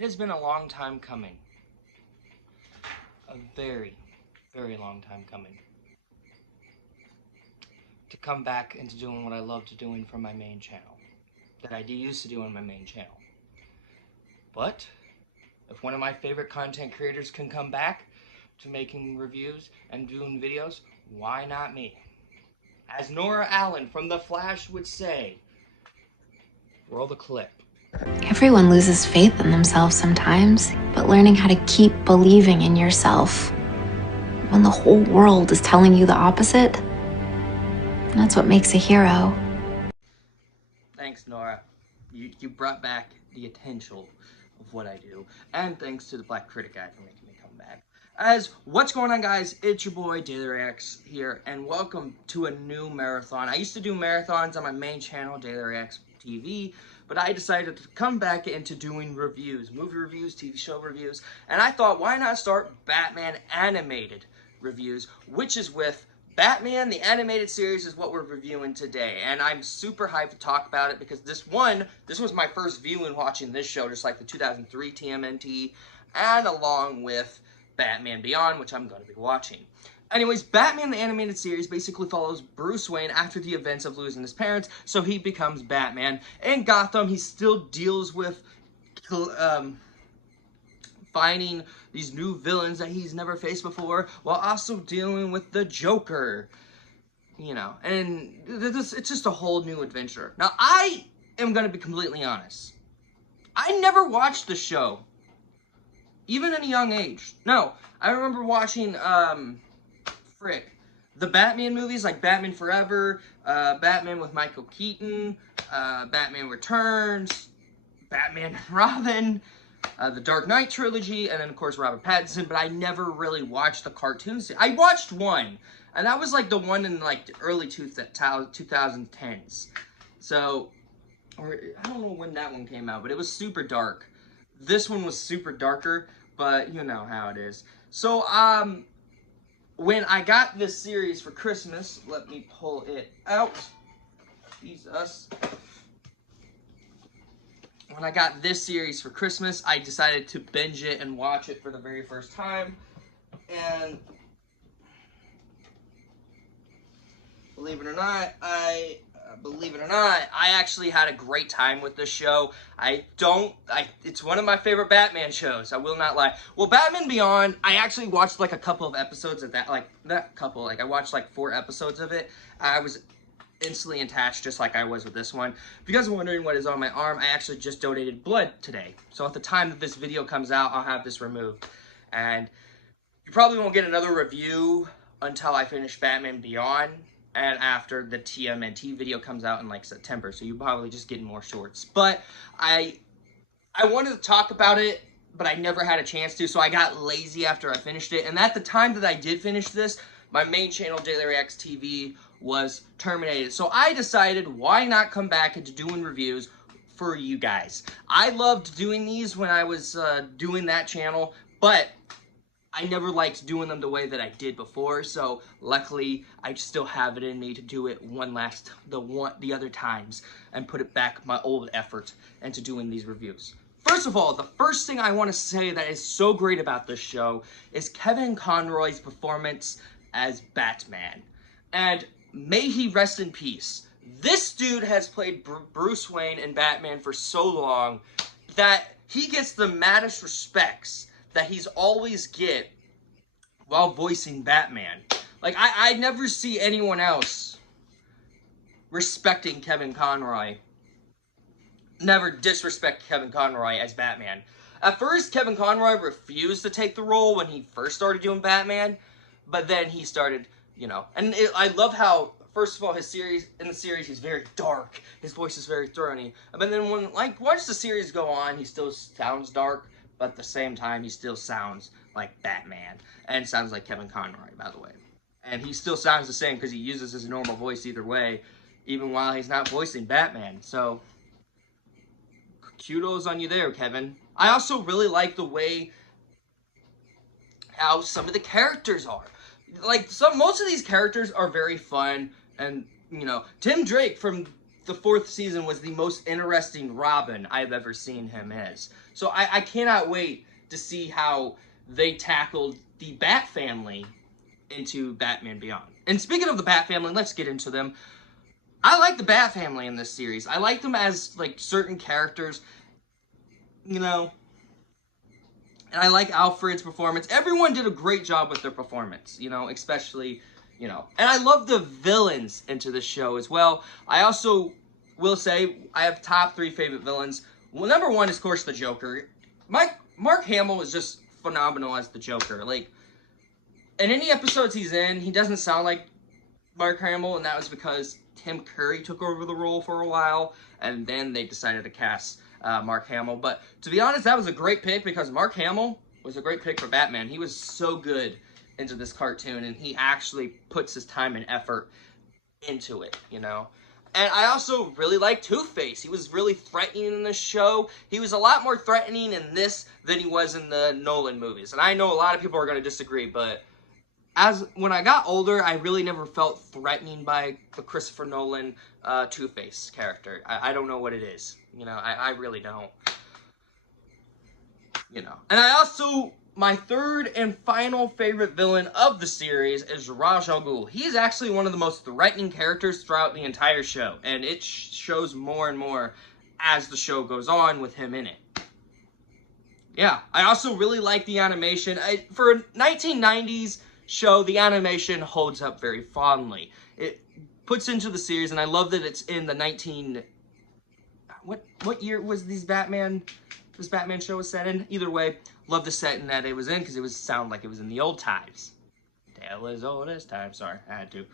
It has been a long time coming. A very, very long time coming. To come back into doing what I loved doing from my main channel. That I used to do on my main channel. But, if one of my favorite content creators can come back to making reviews and doing videos, why not me? As Nora Allen from The Flash would say, roll the clip. Everyone loses faith in themselves sometimes, but learning how to keep believing in yourself when the whole world is telling you the opposite, that's what makes a hero. Thanks, Nora. You brought back the potential of what I do. And thanks to the Black Critic Guy for making me come back. What's going on, guys? It's your boy, Daily Reacts here, and welcome to a new marathon. I used to do marathons on my main channel, Daily Reacts TV, but I decided to come back into doing reviews, movie reviews, TV show reviews, and I thought, why not start Batman animated reviews, which is with Batman, the animated series, is what we're reviewing today, and I'm super hyped to talk about it because this was my first viewing watching this show, just like the 2003 TMNT, and along with Batman Beyond, which I'm going to be watching. Anyways, Batman the animated series basically follows Bruce Wayne after the events of losing his parents, so he becomes Batman. In Gotham, he still deals with finding these new villains that he's never faced before, while also dealing with the Joker. You know, and it's just a whole new adventure. Now, I am going to be completely honest. I never watched the show, even at a young age. No, I remember watching, the Batman movies, like Batman Forever, Batman with Michael Keaton, Batman Returns, Batman and Robin, the Dark Knight trilogy, and then, of course, Robert Pattinson, but I never really watched the cartoons. I watched one, and that was, like, the one in, like, the early 2010s. So, or, I don't know when that one came out, but it was super dark. This one was super darker, but you know how it is. So, when I got this series for Christmas, let me pull it out. Jesus. When I got this series for Christmas, I decided to binge it and watch it for the very first time. And believe it or not, I actually had a great time with this show. It's one of my favorite Batman shows, I will not lie. Well, Batman Beyond, I actually watched like a couple of episodes of that, I watched like 4 episodes of it. I was instantly attached, just like I was with this one. If you guys are wondering what is on my arm, I actually just donated blood today. So at the time that this video comes out, I'll have this removed. And you probably won't get another review until I finish Batman Beyond, and after the TMNT video comes out in like September, so you're probably just getting more shorts. But I wanted to talk about it, but I never had a chance to, so I got lazy after I finished it. And at the time that I did finish this, my main channel, Daily Reacts TV, was terminated. So I decided, why not come back into doing reviews for you guys? I loved doing these when I was doing that channel, but I never liked doing them the way that I did before, so luckily I still have it in me to do it the other times and put it back my old effort into doing these reviews. First of all, the first thing I want to say that is so great about this show is Kevin Conroy's performance as Batman. And may he rest in peace. This dude has played Bruce Wayne and Batman for so long that he gets the maddest respects that he's always get while voicing Batman. Like, I never see anyone else respecting Kevin Conroy. Never disrespect Kevin Conroy as Batman. At first, Kevin Conroy refused to take the role when he first started doing Batman, but then he started, you know, and I love how, first of all, in the series, he's very dark. His voice is very throaty. But then once the series go on, he still sounds dark, but at the same time, he still sounds like Batman. And sounds like Kevin Conroy, by the way. And he still sounds the same because he uses his normal voice either way, even while he's not voicing Batman. So, kudos on you there, Kevin. I also really like the way how some of the characters are. Like, most of these characters are very fun. And, you know, Tim Drake from the fourth season was the most interesting Robin I've ever seen him as. So I cannot wait to see how they tackled the Bat family into Batman Beyond. And speaking of the Bat family, let's get into them. I like the Bat family in this series. I like them as, like, certain characters, you know. And I like Alfred's performance. Everyone did a great job with their performance, you know, especially, you know. And I love the villains into the show as well. I also will say I have top 3 favorite villains. Well, number 1 is, of course, the Joker. Mark Hamill is just phenomenal as the Joker. Like, in any episodes he's in, he doesn't sound like Mark Hamill, and that was because Tim Curry took over the role for a while, and then they decided to cast Mark Hamill. But to be honest, that was a great pick because Mark Hamill was a great pick for Batman. He was so good into this cartoon, and he actually puts his time and effort into it, you know. And I also really like Two-Face. He was really threatening in this show. He was a lot more threatening in this than he was in the Nolan movies. And I know a lot of people are going to disagree, but when I got older, I really never felt threatening by the Christopher Nolan Two-Face character. I don't know what it is. You know, I really don't. You know. And I also, my third and final favorite villain of the series is Ra's al Ghul. He is actually one of the most threatening characters throughout the entire show. And it shows more and more as the show goes on with him in it. Yeah, I also really like the animation. For a 1990s show, the animation holds up very fondly. It puts into the series, and I love that it's in the what year was this Batman show was set in? Either way, love the setting that it was in, because it was sound like it was in the old times. Tale as old as time. Sorry, I had to.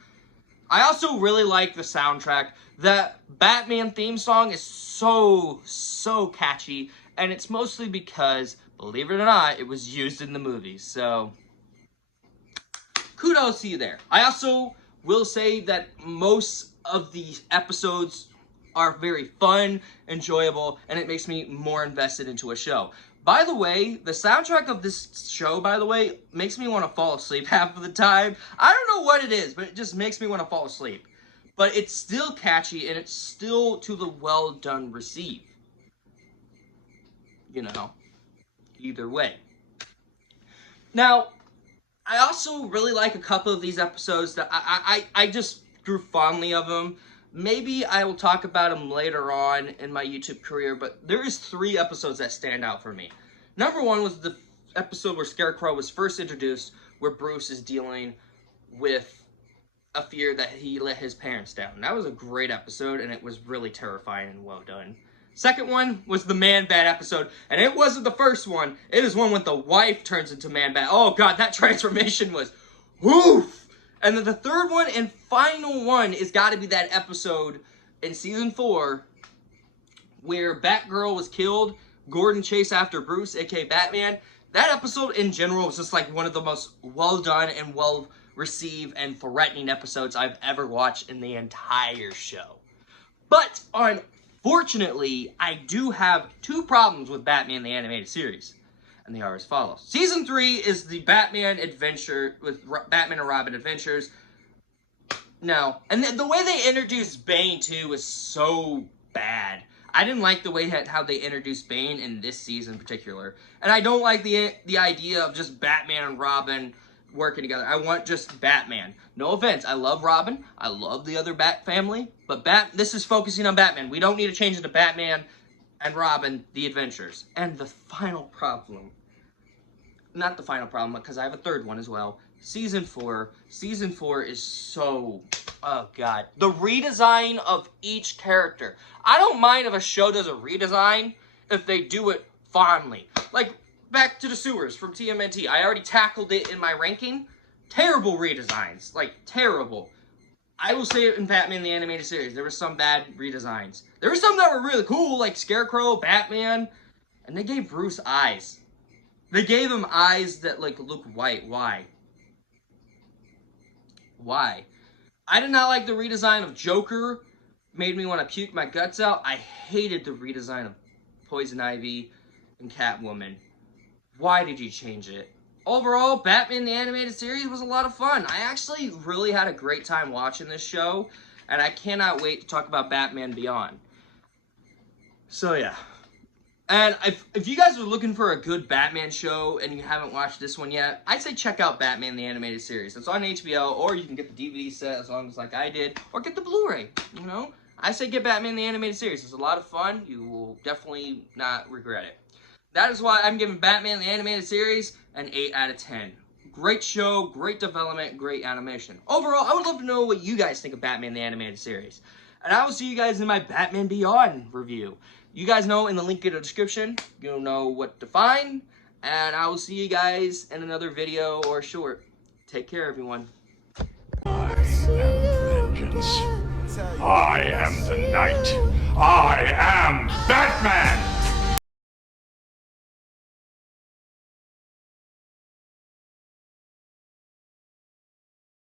I also really like the soundtrack. That Batman theme song is so catchy, and it's mostly because, believe it or not, it was used in the movies. So kudos to you there. I also will say that most of the episodes are very fun, enjoyable, and it makes me more invested into a show. By the way, the soundtrack of this show, makes me want to fall asleep half of the time. I don't know what it is, but it just makes me want to fall asleep. But it's still catchy, and it's still to the well-done receive. You know, either way. Now, I also really like a couple of these episodes that I just grew fondly of them. Maybe I will talk about them later on in my YouTube career, but there is 3 episodes that stand out for me. Number 1 was the episode where Scarecrow was first introduced, where Bruce is dealing with a fear that he let his parents down. That was a great episode, and it was really terrifying and well done. Second one was the Man-Bat episode, and it wasn't the first one. It is one when the wife turns into Man-Bat. Oh god, that transformation was woof! And then the third one and final one is got to be that episode in season 4 where Batgirl was killed, Gordon chased after Bruce, aka Batman. That episode in general was just like one of the most well done and well received and threatening episodes I've ever watched in the entire show. But unfortunately, I do have 2 problems with Batman the Animated Series. And they are as follows. Season 3 is the Batman adventure with Batman and Robin adventures. No. And the way they introduced Bane, too, was so bad. I didn't like the way how they introduced Bane in this season in particular. And I don't like the idea of just Batman and Robin working together. I want just Batman. No offense. I love Robin. I love the other Bat family. But this is focusing on Batman. We don't need to change it to Batman and Robin, the adventures. And the final problem, not the final problem, because I have a third one as well. Season 4 is so, oh god. The redesign of each character. I don't mind if a show does a redesign if they do it fondly. Like, Back to the Sewers from TMNT. I already tackled it in my ranking. Terrible redesigns. Like, terrible. I will say it in Batman the Animated Series. There were some bad redesigns. There were some that were really cool, like Scarecrow, Batman, and they gave Bruce eyes. They gave him eyes that, like, look white. Why? Why? I did not like the redesign of Joker. Made me want to puke my guts out. I hated the redesign of Poison Ivy and Catwoman. Why did you change it? Overall, Batman the Animated Series was a lot of fun. I actually really had a great time watching this show. and I cannot wait to talk about Batman Beyond. So yeah. And if you guys are looking for a good Batman show and you haven't watched this one yet, I'd say check out Batman the Animated Series. It's on HBO, or you can get the DVD set as long as like I did, or get the Blu-ray, you know? I say get Batman the Animated Series. It's a lot of fun. You will definitely not regret it. That is why I'm giving Batman the Animated Series an 8 out of 10. Great show, great development, great animation. Overall, I would love to know what you guys think of Batman the Animated Series. And I will see you guys in my Batman Beyond review. You guys know in the link in the description, you'll know what to find. And I will see you guys in another video or short. Take care, everyone. I am vengeance. I am the night. I am Batman!